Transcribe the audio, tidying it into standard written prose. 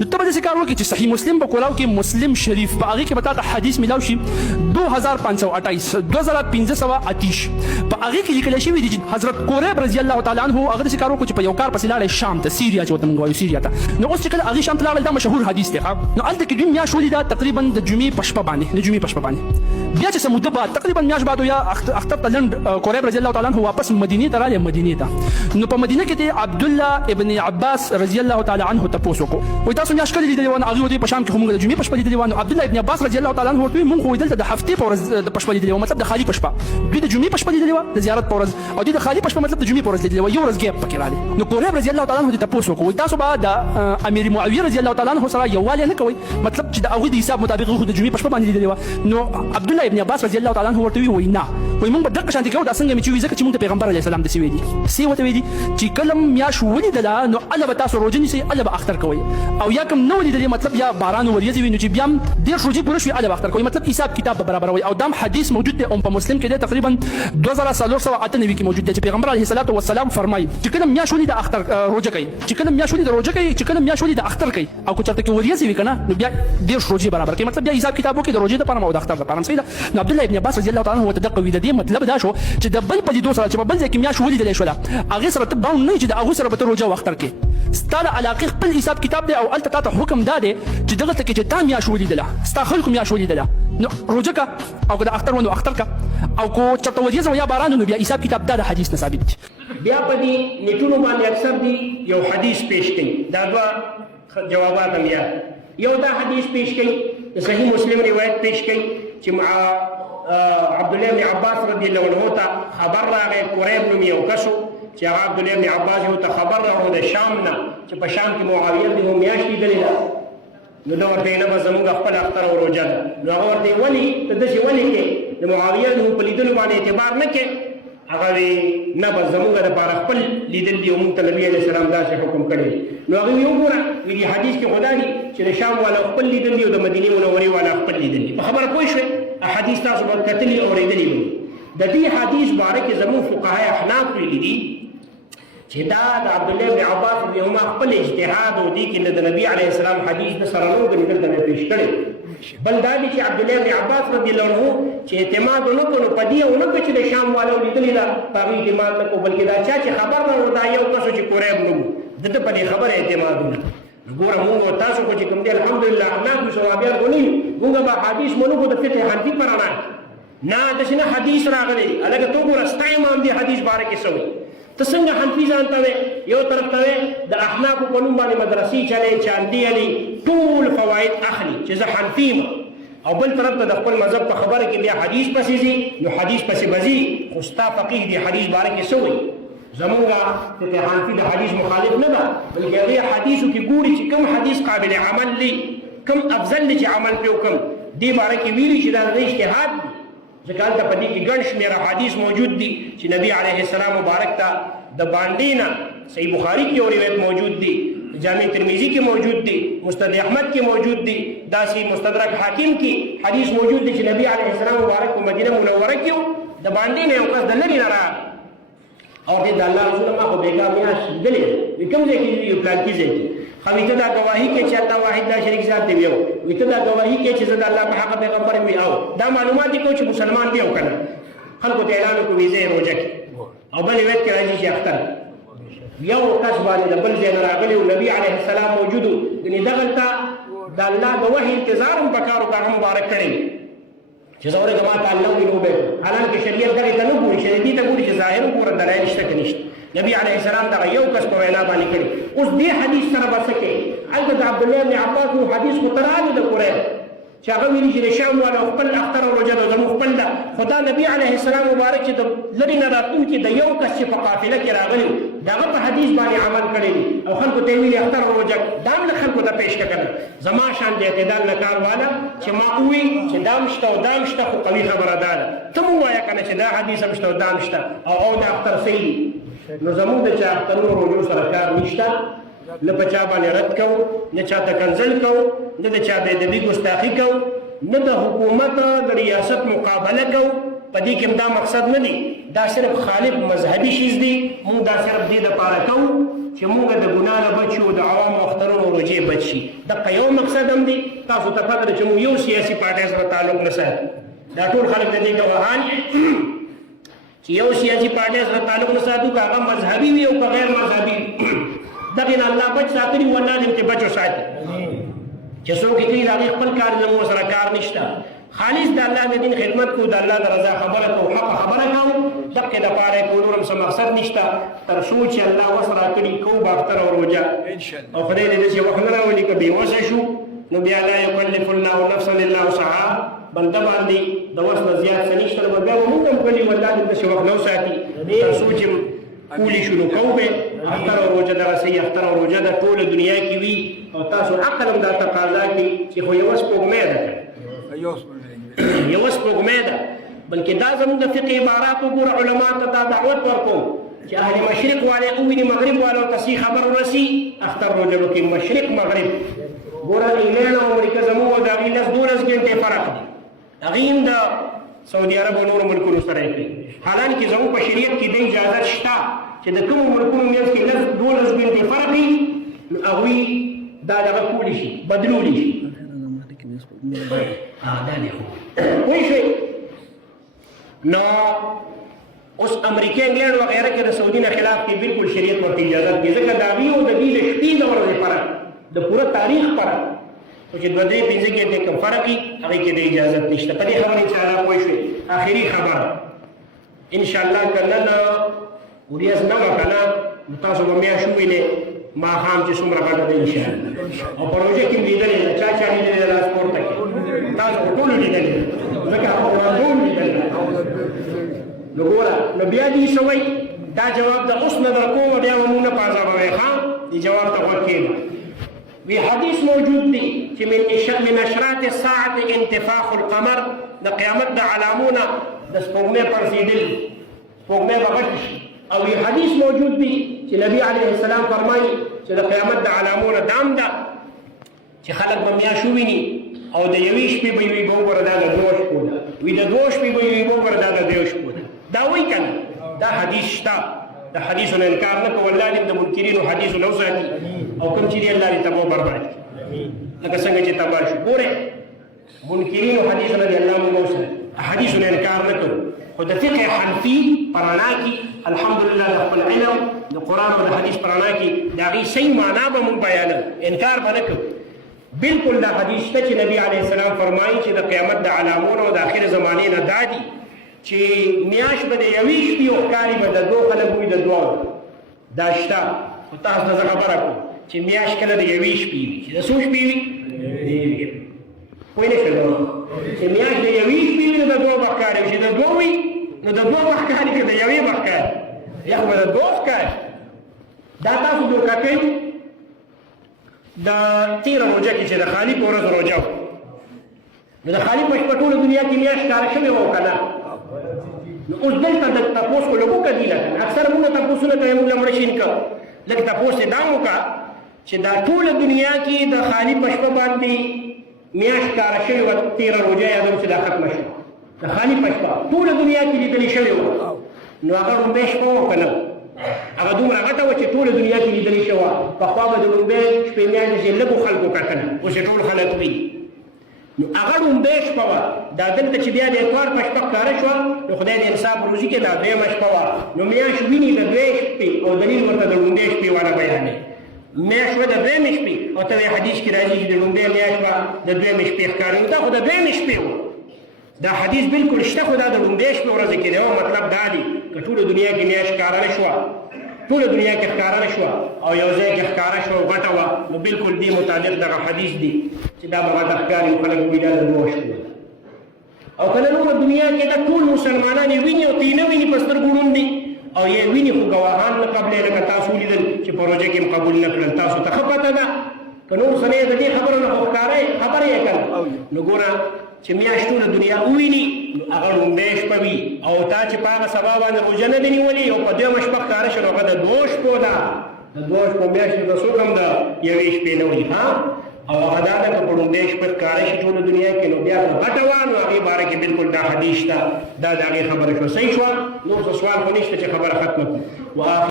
نو ته به داسې کار وکړې چې صحیح مسلم به کولاو کې مسلم شریف په هغې کې به تا ته حدیث میلاو شي 2528 2528 په هغې کې لیکلی شوي دي چې حضرت قریب رضی الله تعالی عنه هغه داسې کار وکړو چې په یو کار پسې لاړی شام ته سیریا چې ورته موږ وایو سیریا ته نو اوس چې کله هغې شام ته لاړل دا مشهور حدیث دی نو هلته کې دوی میاشت ولیده تقریبا د جمعې په شپه باندې بیا چې څه موده بعد تقریبا میاشت بعد یا اختر ته لنډ قریب رضی الله تعالی عنه واپس مدینې ته راغلی مدینې ته نو په مدینه کې د عبدالله ابن عباس رضی الله تعالی عنه تپوس وکړو وایي تاسو میاشت کله لیدلې وه نو هغې ورته په شام کې خو موږ د جمعې په شپه لیدلې وه نو عبدالله ابن عباس رضی الله تعالی عنه ورته وایي موږ خو دلته د هفتې په ورځ په شپه لیدلې وه مطلب د خالي په شپه دوی د جمعې په شپه لیدلې وه د زیارت په ورځ او دوی د خالي په شپه مطلب د جمعې په ورځ لیدلې وه یو ورځ ګیپ پکې راغلی نو قریب رضی الله تعالی عنه ته تپوس وکړو وایي تاسو به د امیر معاویه رضی الله تعالی عنه سره یووالی نه کوئ مطلب چې د هغوی د حساب مطابق خو د جمعې په شپه باندې لیدلې وه نو عبدالله ابن عباس رضی الله تعالی عنه ورته وایي نه وایي موږ به دقه شانتې کوو دا څنګه مې چې وایي ځکه چې موږ د پیغمبر علیه السلام داسې ویلي څه ورته ویلي چې کله میاشت ولیدله نو هله به تاسو روژه نیسئ هله به اختر کوئ او یا کوم نه ولیدلې مطلب یا باران وریځې وي نو چې بیا هم 10 روژې پوره شوي هله به اختر کوئ مطلب حساب کتاب به برابروئ او دا حدیث موجود دی په مسلم کې دی تقریبا 2498 کې موجود دی چې پیغمبر علیه الصلاة والسلام فرمایي چې کله میاشت ولیده اختر روژه کوي چې کله میاشت ولیده روژه کوي چې کله میاشت ولیده اختر کوي او که چېرته کې وریځې وي که نه نو بیا 10 روژې برابر کوي مطلب بیا حساب کتاب وکړي د روژې دپاره او د اختر دپاره صحیح ده نو عبدالله ابن عباس رضی الله تعالی عنه ورته دقه وي د دې مطلب دا شو چې د بل په لیدو سره چې په بل ځای کې میاشت ولیدلی شوله هغې سره ته باونډ نه یې چې د هغوی سره به ته روژه او اختر کې ستا د علاقې خپل حساب کتاب دی او هلته تا ته حکم دا دی چې دغلته کې چې تا میاشت ولیدله ستا خلکو میاشت ولیدله نو روژه که او که د اختر و نو اختر که او که چېرته وریځه و یا باران نو بیا حساب کتاب دا د حدیث نه ثابت دی بیا په دې نیټونو باندې اکثر دی یو حدیث پیش کوي دا دوه جوابات هم یو دا حدیث پیش کوي د صحیح مسلم روایت پیش کوي چې عبدالله ابن عباس رضی الله عنه ته خبر راغی قریب نوم یو کس و چې هغه عبدالله ابن عباس ته خبر راغی د شام نه چې په شام کې معاویه بن میاشت لیدلې ده نو دا ورته نه به زموږ خپل اختر او روژه ده نو هغه ورته ولې ته داسې ولې کې د معاویه زموږ په لیدلو باندې اعتبار نه کې هغه وی نه به زموږ دپاره خپل لیدل دي او موږ ته نبي علیه السلام داسې حکم کړی دی نو هغه وی وګوره وی حدیث کې خدا دي چې د شام والا خپل لیدل دي او د مدینې منورې والا خپل لیدل دي په خبره پوه شوې احادیث تاسو به کتلي اورېدلي وي د دې حدیث باره کې زموږ فقهای احناف ویلي دي چې دا د عبدالله بن عباس رضی الله خپل اجتهاد او دي کې د نبی علیه السلام حدیث د سره نو ګڼل دلته پیش کړي بل دا دي چې عبدالله بن عباس رضی الله عنه چې اعتماد ونه کړو په دې او نه چې د شام والو لیدلې دا په اعتماد نه کو بلکې دا چې خبر نه ودا یو کس چې قریب نو دته په دې خبره اعتماد نه ګوره موږ تاسو کو چې کوم دی الحمدلله الله دې ثوابيان غوني موږ به حدیث مونږ د فقه حنفي پرانا نه دښنه حدیث راغلي الګ تو ګوره ستای امام دې حدیث باره کې سوي ته څنګه حنفي ځانته یو طرف ته د احناف په نوم باندې مدرسې چلے چاندي علي ټول فواید اخلي چې زه حنفي او بل طرف ته د خپل مذهب په خبره کې بیا حدیث پسې ځي نو حدیث پسې بځي خو ستا فقيه دې حدیث باره کې سوي زمونږ فقه حنفي د حدیث مخالف نه ده بلکې هغې حدیثو کې ګوري چې کوم حدیث قابل عمل دی کوم افضل دی چې عمل پرې وکړم دې باره کې ویلي چې دا د اجتهاد دی ځکه هلته په دې کې ګڼ شمېره حدیث موجود دي چې نبي علیه السلام مبارک ته د باندې نه صحیح بخاري کې یو روایت موجود دی جامع ترمذی کې موجود دی مستدرک احمد کې موجود دی داسې مستدرک حاکم کې حدیث موجود دی چې نبی علیه السلام مبارک په مدینه منوره کې د باندې نه یو کس د لرې نه راغی او دې د الله رسول ما خو بیګا میاشت لیدلې وي کوم ځای کې یو پلان کې ځای کې خو ته دا گواهي کې چې الله واحد لا شریک ذات دی یو وي ته دا گواهي کې چې زه د الله په حق پیغمبر مې او دا معلومات کو چې مسلمان دی او کنه خلکو ته اعلان کو ویزه روزه کې او بل وخت کې راځي چې اختر یو کس باندې د بل ځای راغلی او نبی علیه السلام موجود دی دغلته د الله د وحي انتظار هم پکارو کا مبارک کړي چې زوره جماعت الله وینو به حالانکه شریعت دغه ته نه ګوري شریعت ته ګوري چې ظاهر ګور دلایل شته کنيشته نبی علیه السلام دا یو کس په وینا باندې کړي اوس دې حدیث سره بسکه البته عبد الله بن عباس حدیث کو تراله د قرآن چې هغه ویلي چې شام والا خپل اختر او روزه زموږ خپل ده خدا نبی علیه السلام مبارک چې د لري نه راتلونکي د یو کس چې په قافله کې راغلی دغه په حدیث باندې عمل کړی او خلکو ته ویلي اختر او روزه دا هم خلکو ته پیش کړه زما شان د اعتدال نه کار والا چې ما وی چې دام شته او دام شته خو قوي خبره ده ته مو وایه کنه چې دا حدیث هم شته او دام شته او د اختر صحیح نو زموږ د چا اخترونو روزو سره کار نشته نه په چا باندې رد کو نه چاته کنزل کو نه د چا بې ادبي ګستاخي کو نه د حکومت د ریاست مقابله کو په دې کې دا مقصد نه دی دا صرف خالف مذهبي شیز دی موږ دا صرف دې دپاره کوو چې موږ د ګناه نه بچ شو، د عوامو اخترونو روجې بچ شي. دغه یو مقصد هم دی. تاسو ته پته ده چې موږ یو سیاسي پارټۍ سره تعلق نه ساتو. دا ټول خلک د دې ګواهان چې یو سیاسي پارټۍ سره تعلق نه ساتو، که هغه مذهبي وي او که غیر مذهبي وي. دغې نه الله بچ ساتلي و، الله دې موږ بچ وساتي. چې څوک یې کوي د هغې خپل کار زموږ سره کار نشته. خالص د الله د دین خدمت کوو، د الله د رضا خبره کوو، حق خبره کوو. دغې دپاره یې کوو، نور هم څه مقصد نشته. تر څو چې الله وس راکړي کوو به اختر او روژه، او خدای دې داسې وخت نه راولي که بېوسه شو نو بیا لا یکلف الله نفسا الا وسعها. بنده باندې د وس نه زیات څه نشته، نو بیا به موږ هم کولی والله دې داسې وخت نه وساتي. تر څو چې کولی شو نو کوو به اختر او روژه. دغه صحیح اختر او روژه د ټوله دنیا کې وي، او تاسو عقل هم دا تقاضا کوي چې خو یوه سپوږمۍ ده، یوه سپوږمۍ ده. بلکې دا زموږ د فقه عبارات وګوره، علما ته دا دعوت ورکوم چې اهل مشرق والے وویني مغرب والو ته صحیح خبر ورسي، اختر روژه وکړي. مشرق مغرب ګوره، انګلینډ او امریکا زموږ او د هغې 10-12 ګنټې فرق دی. هغې هم د سعودي عرب او نورو ملکونو سره یې کوي. حالانکې زموږ په شریعت کې د اجازت شته چې د کومو ملکونو منځ کې 10-12 ګنټې فرق وي، نو هغوی دا دغه کولی شي، بدلولی شي. دا دی خو پوه شوئ. نو اوس امریکا، انګلینډ وغیره کې د سعودي نه خلاف کې بالکل شریعت ورته اجازت دی، ځکه د هغې او د دې د شپې د ورځې فرق، د پوره تاریخ فرق، خو چې 2-3-5 ګنټې کوم فرق وي هغې کې د اجازت نشته. په دې خبرې انشاءالله پوه شوئ. آخري خبره انشاءالله که نن ورځ نه وه که نه، نو تاسو به میاشت ووینئ ماښام چې څومره غټه ده انشاءالله. او په روژه کې مې لیدلې ده، چا لیدلې ده لاس پورته کړي. تاسو خو ټولو لیدلې ده، ځکه هغه ټول لیدلې ده. نو ګوره، نو بیا دې څه وایي؟ دا جواب د اوس نه در کوم، بیا به مونږ نه په عذابوئ. ښه، دې جواب ته غوږ کښېږده. وی حدیث موجود دی چې من اشراط الساعة انتفاخ القمر، د قیامت د علامونه د سپوږمۍ پړسېدل، سپوږمۍ به غټې شي. او وی حدیث موجود دی چې نبی علیه السلام فرمایي چې د قیامت د علامونه دام ده چې خلک به میاشت وویني، او د یوې شپې به وي به وګوره دا د 2 شپو ده، وي د 2 شپې به وي به وګوره دا د 2 شپو ده. دا وایي که نه؟ دا حدیث شته. د حدیثو نه انکار نه کوو. الله دې د منکرینو حدیثو نه وساتي، او کوم چې دي الله دې تباه برباد کړي، لکه څنګه چې تباه شو. ګورئ، منکرینو حدیثو نه دې الله موږ وساتي. حدیثو نه انکار نه کوو، خو د فقه حنفي په رڼا کې الحمدلله د خپل علم د قرآن او د حدیث په رڼا کې د هغې صحیح معنا به موږ بیانوو، انکار به نه کوو. بالکل دا حدیث شته چې نبی علیه السلام فرمایي چې د قیامت د علامونو او د آخر زمانې نه دا دي چې میاشت به د یوې شپې ښکاري، به د 2 خلک وي د 2. دا شته. خو تاسو ته زه خبره کوم چې میاشت کله د یوې شپې وي، چې د څو شپې وي؟ پوه نه شوئ؟ چې میاشت د یوې شپې وي نو د 2 به ښکاري، چې د 2 وي نو د 2 به ښکاري، که د یوې به ښکاري، یا خو به د 2 ښکاري. دا تاسو دوکه کوئ. د تېره روژه کې چې د خالي په ورځ روژه وه، نو د خالي په شپه ټوله دنیا کې میاشت ښکاره شوې وه او که نه؟ نو اوس دلته د تپوس خو لږ وکړه دي، لکه اکثر مونږ تپوسونه کوي، مونږ له مړه شین که لږ تپوس یې دا وکړه چې دا ټوله دنیا کې د خالي په شپه باندې میاشت ښکاره شوې وه. تېره روژه یادوم چې دا ختمه شوه، د خالي په شپه ټوله دنیا کې لیدلې شوې وه. نو هغه لومبۍ شپه وه که نه؟ هغه دومره غټه وه چې ټوله دنیا کې لیدلې شوه. پخوا به د لومبۍ شپې میاشتې چې لږو خلکو کتله، اوس یې ټول خلک ویني. نو هغه لومبۍ شپه وه. دا دلته چې بیا د اتوار په شپه ښکاره شوه، نو خدای د انصاف روزي کې دا 2مه شپه وه. نو میاشت ویني د 2 شپې، او دلیل ورته د لومبۍ شپې والا بیانوي. میاشت وه د 2مې شپې، او ته حدیث کې راځي چې د لومبۍ میاشت به د 2مې شپې ښکاري. نو دا خو د 2مې شپې وه. دا حدیث بالکل شته، خو دا د لومبۍ شپې ورځې کې دی. او مطلب دا دی که ټوله دنیا کې میاشت ښکاره نه شوه، ټوله دنیا کې ښکاره نه شوه، او یو ځای کې ښکاره شوه او غټه وه، نو بالکل دې مطابق دغه حدیث دی چې دا به غټه ښکاري، خلک وایي دا د 2 شپو ده. او که نه نوره دنیا کې دا ټول مسلمانان یې ویني، او ته یې نه ویني، په سترګو ړوند دي، او یې ویني خو ګواهان نه قبلې، لکه تاسو ولیدل چې په روژه کې هم قبول نه کړل. تاسو ته ښه پته ده، که نور سره یې د دې خبرو نه خو ښکاره خبره یې کړه. نو ګوره چې میاشت ټوله دنیا وویني، نو هغه لومبۍ شپه وي، او تا چې په هغه سبا باندې روژه نه دي نیولې، او په 2مه شپه ښکاره شوه، نو هغه د 2 شپو ده. د 2 شپو میاشت د څوک هم د 1 شپې نه وي. او هغه دا ده که په لومبۍ شپه ښکاره شي ټوله دنیا کې، نو بیا که غټه وه، نو هغې باره کې بالکل دا حدیث شته. دا د هغې خبره شوه، صحیح شوه. نور څه سوال خو نشته چې خبره ختمه کړو.